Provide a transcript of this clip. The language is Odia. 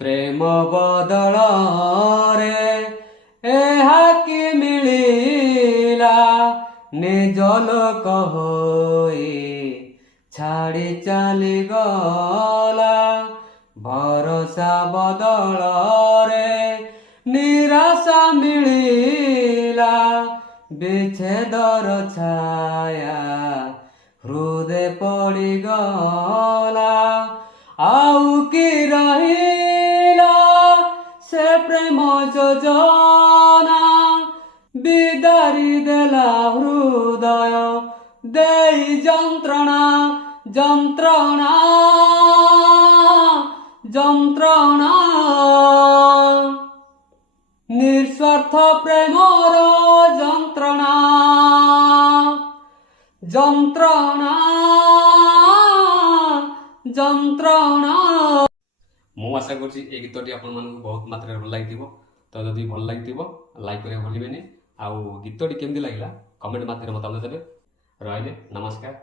ପ୍ରେମ ବଦଳରେ ଏହା କି ମିଳିଲା, ନିଜ ଲୋକ ହୋଇ ଛାଡ଼ି ଚାଲିଗଲା। ଭରସା ବଦଳରେ ନିରାଶା ମିଳିଲା, ବିଚ୍ଛେଦର ଛାୟା ହୃଦେ ପଡ଼ିଗଲା। ଆଉ କି ରହିଲା ସେ ପ୍ରେମ ଯୋଜନା, ବିଦାରି ଦେଲା ହୃଦୟ ଦେଇ ଯନ୍ତ୍ରଣା ଯନ୍ତ୍ରଣା ଯନ୍ତ୍ରଣା। ନିଃସ୍ୱାର୍ଥ ପ୍ରେମର ଯନ୍ତ୍ରଣା ଯନ୍ତ୍ରଣା ଯନ୍ତ୍ରଣା। ମୁଁ ଆଶା କରୁଛି এই ଗୀତଟି ଆପଣମାନଙ୍କୁ ବହୁତ ମାତ୍ରାରେ ଭଲ ଲାଗିଥିବ। ତ ଯଦି ଭଲ ଲାଗିଥିବ ଲାଇକ୍ କରିବାକୁ ଭୁଲିବେନି। ଆଉ ଗୀତଟି କେମିତି ଲାଗିଲା କମେଣ୍ଟ ମାଧ୍ୟମରେ ମତାମତ ଦେବେ। ରହିଲେ ନମସ୍କାର।